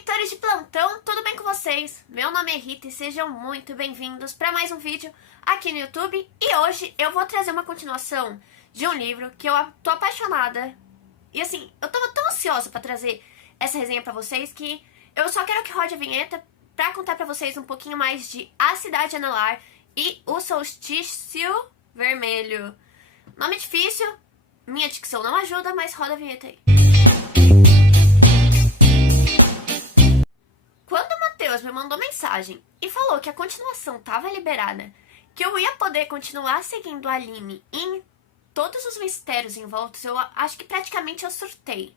leitores de plantão, tudo bem com vocês? Meu nome é Rita e sejam muito bem-vindos para mais um vídeo aqui no YouTube. E hoje eu vou trazer uma continuação de um livro que eu tô apaixonada. E assim, eu tava tão ansiosa para trazer essa resenha para vocês que eu só quero que rode a vinheta para contar para vocês um pouquinho mais de A Cidade Anelar e O Solstício Vermelho. Nome difícil, minha dicção não ajuda, mas roda a vinheta aí. Quando o Matheus me mandou mensagem e falou que a continuação estava liberada, que eu ia poder continuar seguindo a Aline em todos os mistérios envoltos, eu acho que praticamente eu surtei.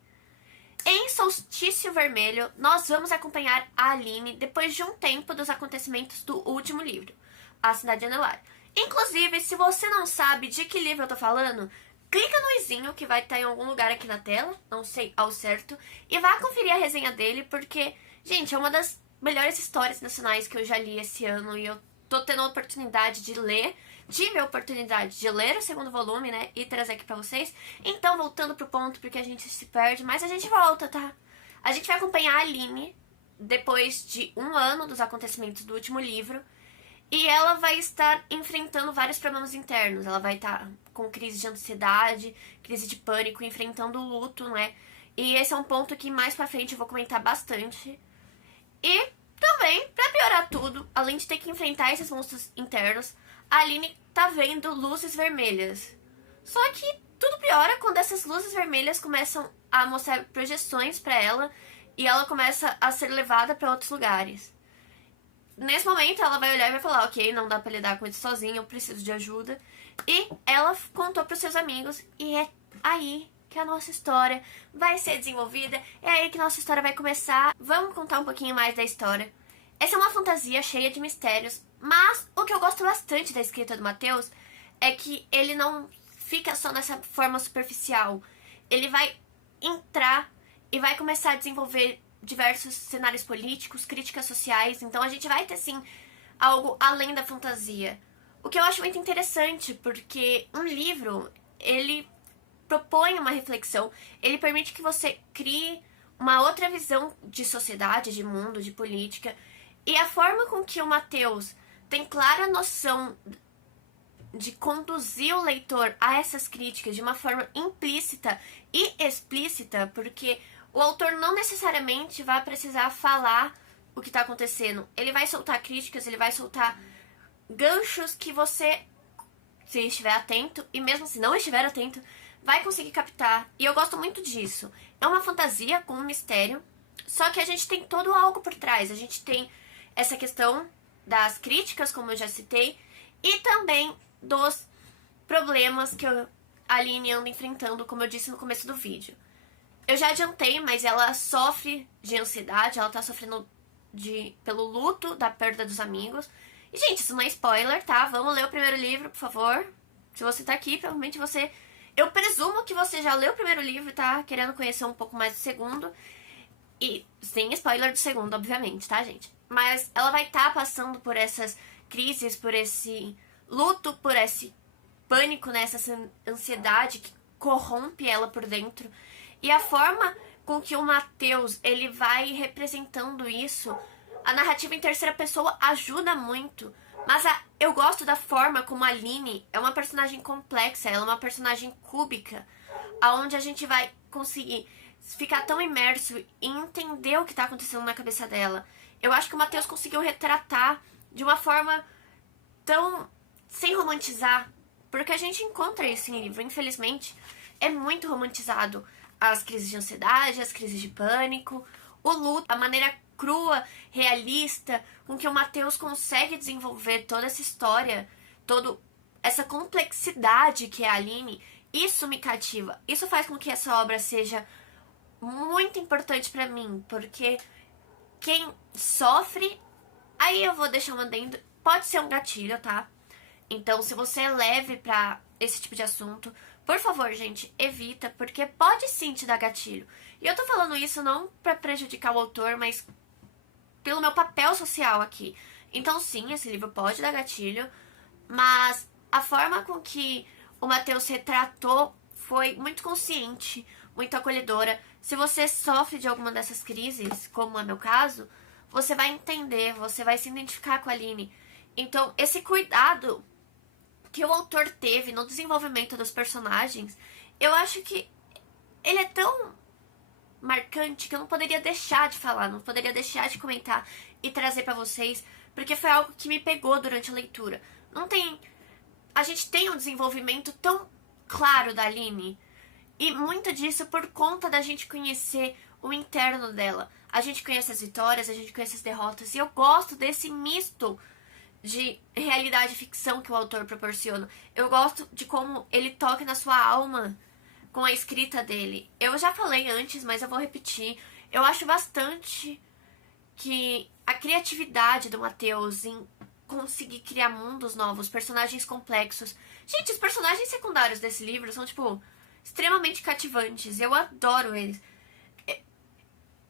Em Solstício Vermelho, nós vamos acompanhar a Aline depois de um tempo dos acontecimentos do último livro, A Cidade Anelar. Inclusive, se você não sabe de que livro eu tô falando, clica no izinho que vai estar em algum lugar aqui na tela, não sei ao certo, e vá conferir a resenha dele, porque, gente, é uma das melhores histórias nacionais que eu já li esse ano e eu tô tendo a oportunidade de ler, tive a oportunidade de ler o segundo volume, né, e trazer aqui pra vocês. Então, voltando pro ponto, porque a gente se perde, mas a gente volta, tá? A gente vai acompanhar a Aline depois de um ano dos acontecimentos do último livro. E ela vai estar enfrentando vários problemas internos. Ela vai estar com crise de ansiedade, crise de pânico, enfrentando o luto, né? E esse é um ponto que mais pra frente eu vou comentar bastante. E também, pra piorar tudo, além de ter que enfrentar esses monstros internos, a Aline tá vendo luzes vermelhas. Só que tudo piora quando essas luzes vermelhas começam a mostrar projeções pra ela e ela começa a ser levada pra outros lugares. Nesse momento, ela vai olhar e vai falar, ok, não dá pra lidar com isso sozinha, eu preciso de ajuda. E ela contou pros seus amigos e é aí que a nossa história vai ser desenvolvida, é aí que nossa história vai começar. Vamos contar um pouquinho mais da história. Essa é uma fantasia cheia de mistérios, mas o que eu gosto bastante da escrita do Matheus é que ele não fica só nessa forma superficial. Ele vai entrar e vai começar a desenvolver diversos cenários políticos, críticas sociais, então a gente vai ter, sim, algo além da fantasia. O que eu acho muito interessante, porque um livro, ele propõe uma reflexão, ele permite que você crie uma outra visão de sociedade, de mundo, de política, e a forma com que o Matheus tem clara noção de conduzir o leitor a essas críticas de uma forma implícita e explícita, porque o autor não necessariamente vai precisar falar o que está acontecendo. Ele vai soltar críticas, ele vai soltar ganchos que você, se estiver atento, e mesmo se não estiver atento, vai conseguir captar. E eu gosto muito disso. É uma fantasia com um mistério, só que a gente tem todo algo por trás. A gente tem essa questão das críticas, como eu já citei, e também dos problemas que a Aline anda enfrentando, como eu disse no começo do vídeo. Eu já adiantei, mas ela sofre de ansiedade, ela tá sofrendo pelo luto da perda dos amigos. E, gente, isso não é spoiler, tá? Vamos ler o primeiro livro, por favor. Se você tá aqui, provavelmente você... Eu presumo que você já leu o primeiro livro e tá querendo conhecer um pouco mais do segundo. E sem spoiler do segundo, obviamente, tá, gente? Mas ela vai estar passando por essas crises, por esse luto, por esse pânico, né? Essa ansiedade que corrompe ela por dentro. E a forma com que o Matheus, ele vai representando isso, a narrativa em terceira pessoa ajuda muito. Mas eu gosto da forma como a Aline é uma personagem complexa, ela é uma personagem cúbica, onde a gente vai conseguir ficar tão imerso e entender o que está acontecendo na cabeça dela. Eu acho que o Matheus conseguiu retratar de uma forma tão... sem romantizar, porque a gente encontra isso em livro, infelizmente, é muito romantizado. As crises de ansiedade, as crises de pânico, o luto, a maneira crua, realista, com que o Matheus consegue desenvolver toda essa história, toda essa complexidade que é a Aline, isso me cativa. Isso faz com que essa obra seja muito importante pra mim, porque quem sofre, aí eu vou deixar um adendo, pode ser um gatilho, tá? Então, se você é leve pra esse tipo de assunto, por favor, gente, evita, porque pode sim te dar gatilho. E eu tô falando isso não pra prejudicar o autor, mas pelo meu papel social aqui. Então, sim, esse livro pode dar gatilho, mas a forma com que o Matheus retratou foi muito consciente, muito acolhedora. se você sofre de alguma dessas crises, como é meu caso, você vai entender, você vai se identificar com a Aline. Então, esse cuidado que o autor teve no desenvolvimento dos personagens, eu acho que ele é tão marcante que eu não poderia deixar de falar, não poderia deixar de comentar e trazer pra vocês, porque foi algo que me pegou durante a leitura. Não tem... A gente tem um desenvolvimento tão claro da Aline, e muito disso por conta da gente conhecer o interno dela. A gente conhece as vitórias, a gente conhece as derrotas, e eu gosto desse misto de realidade e ficção que o autor proporciona. Eu gosto de como ele toca na sua alma com a escrita dele. Eu já falei antes, mas eu vou repetir. Eu acho bastante que a criatividade do Matheus em conseguir criar mundos novos, personagens complexos. Gente, os personagens secundários desse livro são, tipo, extremamente cativantes. Eu adoro eles.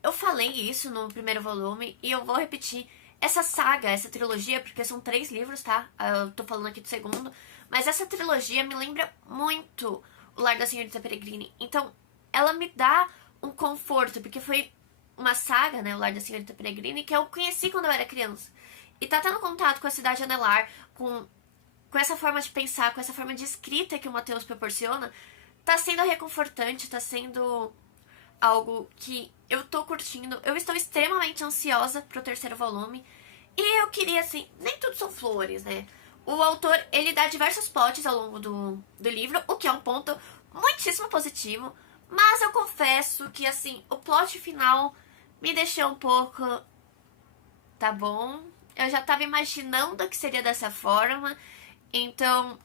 Eu falei isso no primeiro volume e eu vou repetir. Essa saga, essa trilogia, porque são 3 livros, tá? Eu tô falando aqui do segundo. Mas essa trilogia me lembra muito O Lar da Senhorita Peregrine. Então, ela me dá um conforto, porque foi uma saga, né? O Lar da Senhorita Peregrine, que eu conheci quando eu era criança. E tá tendo contato com a cidade anelar, com essa forma de pensar, com essa forma de escrita que o Matheus proporciona, tá sendo reconfortante, tá sendo algo que eu tô curtindo. Eu estou extremamente ansiosa pro 3º volume. E eu queria, assim, nem tudo são flores, né? O autor, ele dá diversos plots ao longo do livro, o que é um ponto muitíssimo positivo. Mas eu confesso que, assim, o plot final me deixou um pouco... Tá bom? Eu já tava imaginando que seria dessa forma. Então,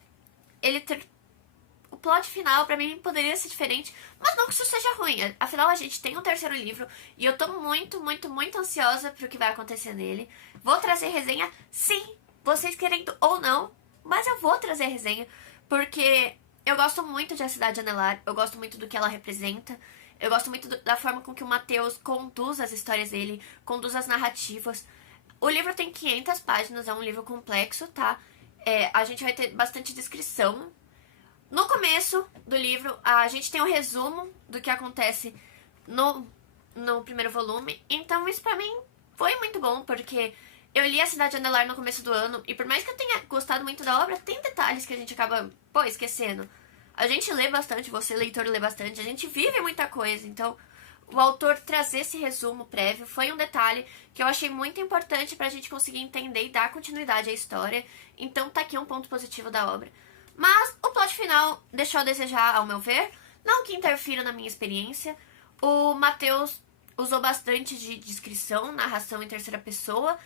o plot final pra mim poderia ser diferente, mas não que isso seja ruim. Afinal, a gente tem um 3º livro e eu tô muito, muito, muito ansiosa pro que vai acontecer nele. Vou trazer resenha, sim, vocês querendo ou não, mas eu vou trazer resenha, porque eu gosto muito de A Cidade Anelar, eu gosto muito do que ela representa, eu gosto muito da forma com que o Matheus conduz as histórias dele, conduz as narrativas. O livro tem 500 páginas, é um livro complexo, tá? A gente vai ter bastante descrição. No começo do livro, a gente tem um resumo do que acontece no primeiro volume. Então isso pra mim foi muito bom, porque eu li A Cidade Anelar no começo do ano, e por mais que eu tenha gostado muito da obra, tem detalhes que a gente acaba, esquecendo. A gente lê bastante, você, leitor, lê bastante, a gente vive muita coisa, então o autor trazer esse resumo prévio foi um detalhe que eu achei muito importante pra gente conseguir entender e dar continuidade à história. Então tá aqui um ponto positivo da obra. Mas o plot final deixou a desejar, ao meu ver. Não que interfira na minha experiência. O Matheus usou bastante de descrição, narração em 3ª pessoa.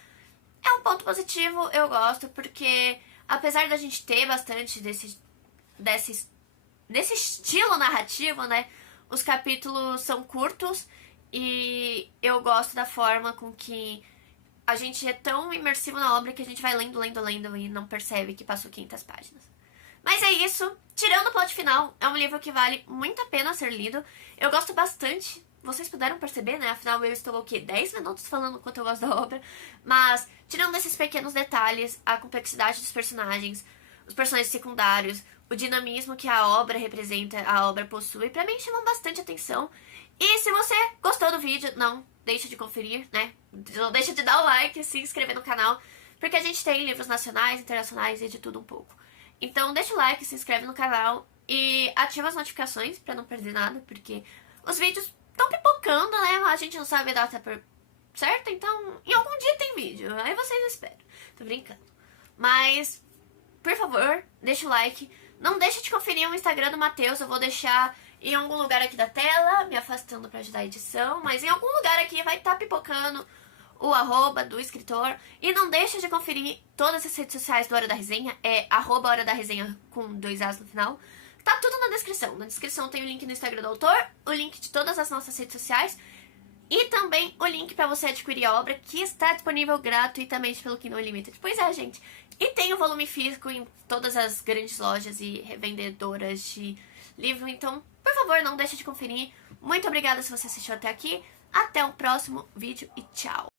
É um ponto positivo, eu gosto, porque apesar da gente ter bastante desse estilo narrativo, né? Os capítulos são curtos e eu gosto da forma com que a gente é tão imersivo na obra que a gente vai lendo, lendo, lendo e não percebe que passou 500 páginas. Mas é isso. Tirando o plot final, é um livro que vale muito a pena ser lido. Eu gosto bastante. Vocês puderam perceber, né? Afinal, eu estou, 10 minutos falando o quanto eu gosto da obra. Mas, tirando esses pequenos detalhes, a complexidade dos personagens, os personagens secundários, o dinamismo que a obra representa, a obra possui, pra mim chamam bastante atenção. E se você gostou do vídeo, não deixa de conferir, né? Não deixa de dar o like, se inscrever no canal, porque a gente tem livros nacionais, internacionais e de tudo um pouco. Então deixa o like, se inscreve no canal e ativa as notificações pra não perder nada, porque os vídeos estão pipocando, né? A gente não sabe a data certa, então em algum dia tem vídeo, aí vocês esperam. Tô brincando. Mas, por favor, deixa o like. Não deixa de conferir o Instagram do Matheus, eu vou deixar em algum lugar aqui da tela, me afastando pra ajudar a edição, mas em algum lugar aqui vai estar pipocando o arroba do escritor. E não deixa de conferir todas as redes sociais do Hora da Resenha, é arroba Hora da Resenha com 2 As no final. Tá tudo na descrição. Na descrição tem o link no Instagram do autor, o link de todas as nossas redes sociais e também o link pra você adquirir a obra, que está disponível gratuitamente pelo Kindle Unlimited. Pois é, gente. E tem o volume físico em todas as grandes lojas e revendedoras de livro. Então, por favor, não deixe de conferir. Muito obrigada se você assistiu até aqui. Até o próximo vídeo e tchau!